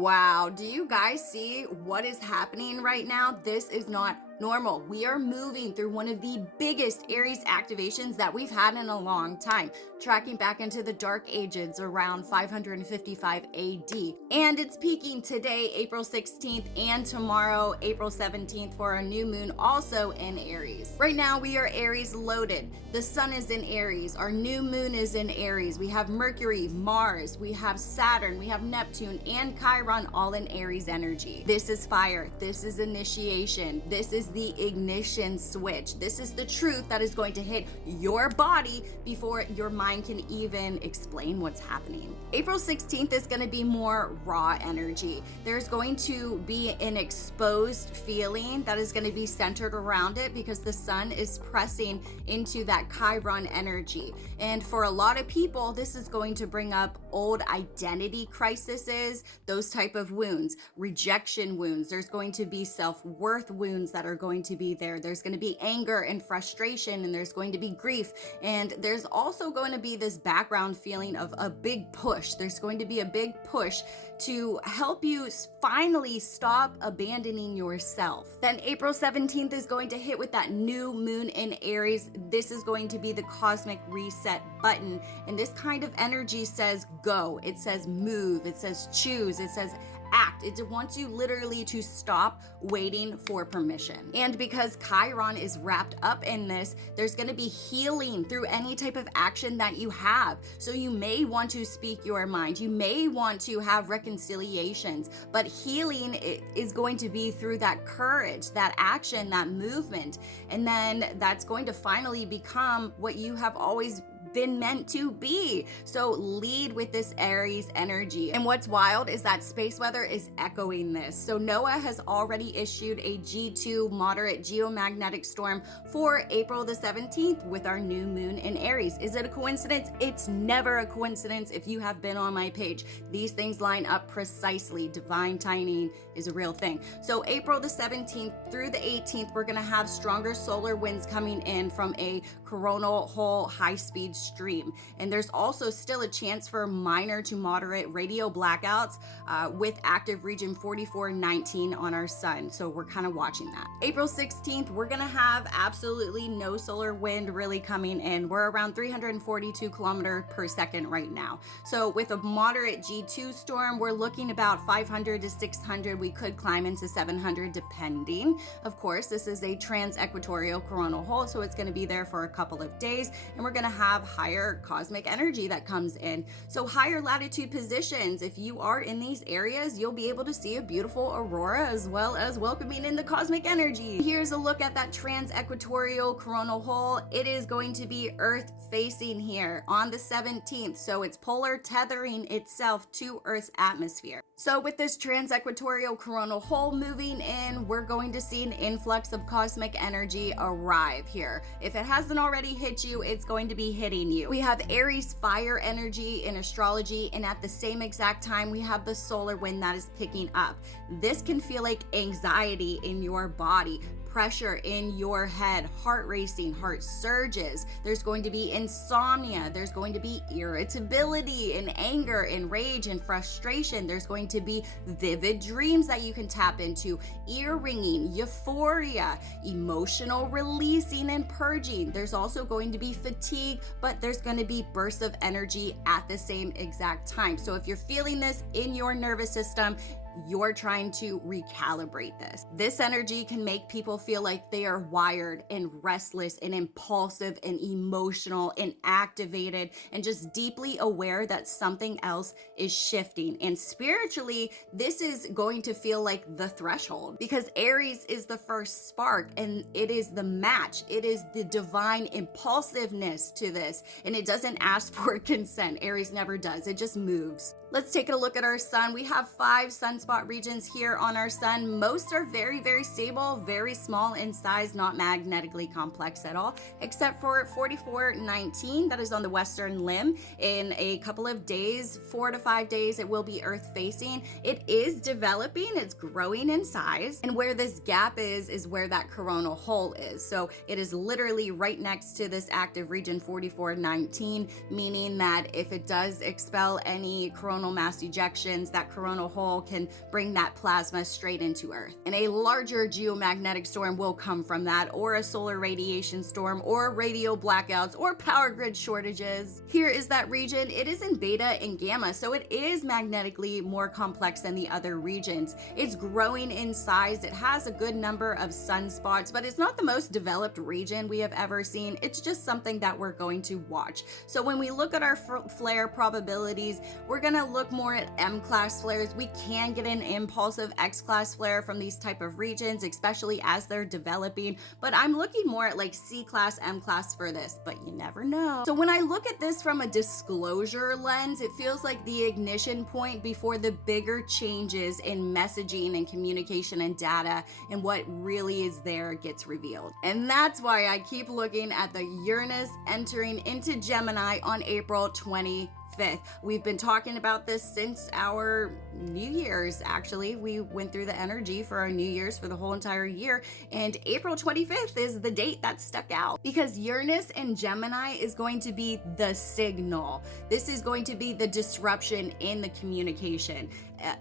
Wow, do you guys see what is happening right now? This is not normal. We are moving through one of the biggest Aries activations that we've had in a long time, tracking back into the Dark Ages around 555 AD. And it's peaking today, April 16th, and tomorrow, April 17th, for a new moon also in Aries. Right now, we are Aries loaded. The sun is in Aries. Our new moon is in Aries. We have Mercury, Mars, we have Saturn, we have Neptune, and Chiron all in Aries energy. This is fire. This is initiation. This is the ignition switch. This is the truth that is going to hit your body before your mind can even explain what's happening. April 16th is going to be more raw energy. There's going to be an exposed feeling that is going to be centered around it because the sun is pressing into that Chiron energy. And for a lot of people, this is going to bring up old identity crises, those type of wounds, rejection wounds. There's going to be self-worth wounds that are going to be there. There's going to be anger and frustration, and there's going to be grief. And there's also going to be this background feeling of a big push. There's going to be a big push to help you finally stop abandoning yourself. Then April 17th is going to hit with that new moon in Aries. This is going to be the cosmic reset button. And this kind of energy says go. It says move. It says choose. It says act. It wants you literally to stop waiting for permission. And because Chiron is wrapped up in this, there's going to be healing through any type of action that you have. So you may want to speak your mind. You may want to have reconciliations, but healing is going to be through that courage, that action, that movement. And then that's going to finally become what you have always been meant to be. So lead with this Aries energy. And what's wild is that space weather is echoing this. So NOAA has already issued a G2 moderate geomagnetic storm for April the 17th with our new moon in Aries. Is it a coincidence? It's never a coincidence if you have been on my page. These things line up precisely. Divine timing is a real thing. So April the 17th through the 18th, we're going to have stronger solar winds coming in from a coronal hole high-speed stream. And there's also still a chance for minor to moderate radio blackouts with active region 4419 on our sun. So we're kind of watching that. April 16th, we're going to have absolutely no solar wind really coming in. We're around 342 kilometers per second right now. So with a moderate G2 storm, we're looking about 500 to 600. We could climb into 700 depending. Of course, this is a trans-equatorial coronal hole, so it's going to be there for a couple of days, and we're going to have higher cosmic energy that comes in. So higher latitude positions, if you are in these areas, you'll be able to see a beautiful aurora as well as welcoming in the cosmic energy. Here's a look at that trans-equatorial coronal hole. It is going to be Earth facing here on the 17th. So it's polar tethering itself to Earth's atmosphere. So with this trans-equatorial coronal hole moving in, we're going to see an influx of cosmic energy arrive here. If it hasn't already hit you, it's going to be hitting you. We have Aries fire energy in astrology, and at the same exact time, we have the solar wind that is picking up. This can feel like anxiety in your body, pressure in your head, heart racing, heart surges. There's going to be insomnia. There's going to be irritability and anger and rage and frustration. There's going to be vivid dreams that you can tap into, ear ringing, euphoria, emotional releasing and purging. There's also going to be fatigue, but there's going to be bursts of energy at the same exact time. So if you're feeling this in your nervous system, you're trying to recalibrate this. This energy can make people feel like they are wired and restless and impulsive and emotional and activated and just deeply aware that something else is shifting. And spiritually, this is going to feel like the threshold because Aries is the first spark and it is the match. It is the divine impulsiveness to this, and it doesn't ask for consent. Aries never does. It just moves. Let's take a look at our sun. We have 5 sunspot regions here on our sun. Most are very, very stable, very small in size, not magnetically complex at all, except for 4419 that is on the western limb. In a couple of days, 4 to 5 days, it will be Earth facing. It is developing, it's growing in size. And where this gap is where that coronal hole is. So it is literally right next to this active region 4419, meaning that if it does expel any coronal coronal mass ejections, that coronal hole can bring that plasma straight into Earth. And a larger geomagnetic storm will come from that, or a solar radiation storm, or radio blackouts, or power grid shortages. Here is that region. It is in beta and gamma, so it is magnetically more complex than the other regions. It's growing in size. It has a good number of sunspots, but it's not the most developed region we have ever seen. It's just something that we're going to watch. So when we look at our flare probabilities, we're going to look more at M-class flares. We can get an impulsive X-class flare from these type of regions, especially as they're developing, but I'm looking more at like C-class, M-class for this, but you never know. So when I look at this from a disclosure lens, it feels like the ignition point before the bigger changes in messaging and communication and data and what really is there gets revealed. And that's why I keep looking at the Uranus entering into Gemini on April 25th. We've been talking about this since our New Year's, actually. We went through the energy for our New Year's for the whole entire year, and April 25th is the date that stuck out because Uranus in Gemini is going to be the signal. This is going to be the disruption in the communication.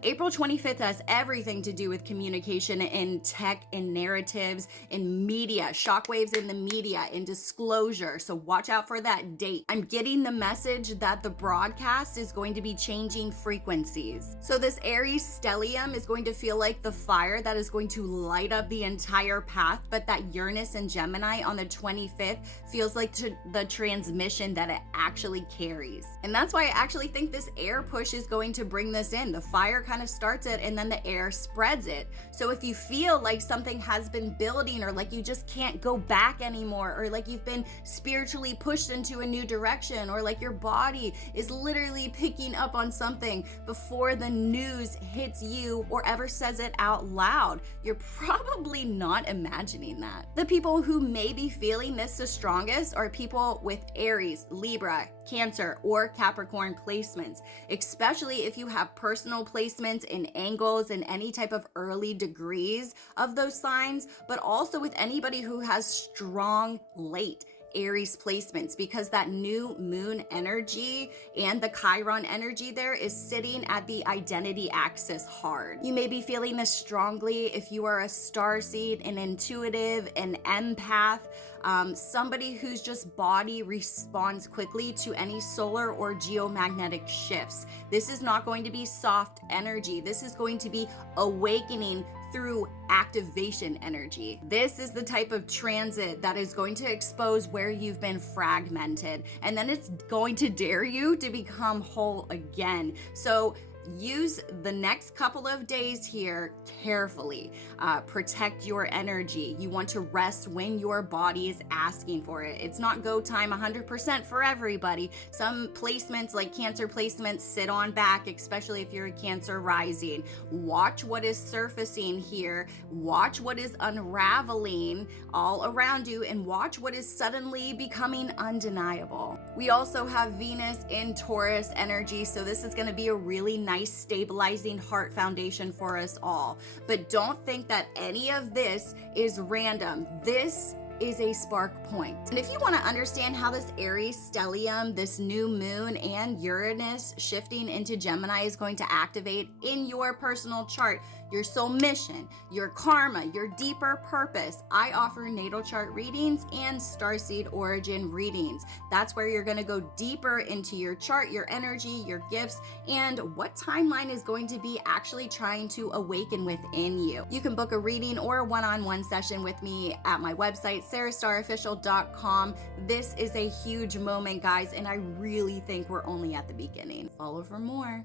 April 25th has everything to do with communication in tech and narratives and media, shockwaves in the media and disclosure. So watch out for that date. I'm getting the message that the broadcast is going to be changing frequencies. So this Aries Stellium is going to feel like the fire that is going to light up the entire path, but that Uranus and Gemini on the 25th feels like the transmission that it actually carries. And that's why I actually think this air push is going to bring this in. The fire kind of starts it and then the air spreads it. So if you feel like something has been building or like you just can't go back anymore, or like you've been spiritually pushed into a new direction, or like your body is literally picking up on something before the news hits you or ever says it out loud, you're probably not imagining that. The people who may be feeling this the strongest are people with Aries, Libra, Cancer, or Capricorn placements, especially if you have personal placements in angles and any type of early degrees of those signs, but also with anybody who has strong late Aries placements, because that new moon energy and the Chiron energy there is sitting at the identity axis hard. You may be feeling this strongly if you are a starseed, an intuitive, an empath, somebody whose just body responds quickly to any solar or geomagnetic shifts. This is not going to be soft energy. This is going to be awakening through activation energy. This is the type of transit that is going to expose where you've been fragmented, and then it's going to dare you to become whole again. So use the next couple of days here carefully. Protect your energy. You want to rest when your body is asking for it. It's not go time 100% for everybody. Some placements, like Cancer placements, sit on back, especially if you're a Cancer rising. Watch what is surfacing here. Watch what is unraveling all around you, and watch what is suddenly becoming undeniable. We also have Venus in Taurus energy, so this is going to be a really nice stabilizing heart foundation for us all. But don't think that any of this is random. This is a spark point. And if you want to understand how this Aries stellium, this new moon, and Uranus shifting into Gemini is going to activate in your personal chart, your soul mission, your karma, your deeper purpose, I offer natal chart readings and starseed origin readings. That's where you're going to go deeper into your chart, your energy, your gifts, and what timeline is going to be actually trying to awaken within you. You can book a reading or a one-on-one session with me at my website, sarahstarofficial.com. This is a huge moment, guys, and I really think we're only at the beginning. Follow for more.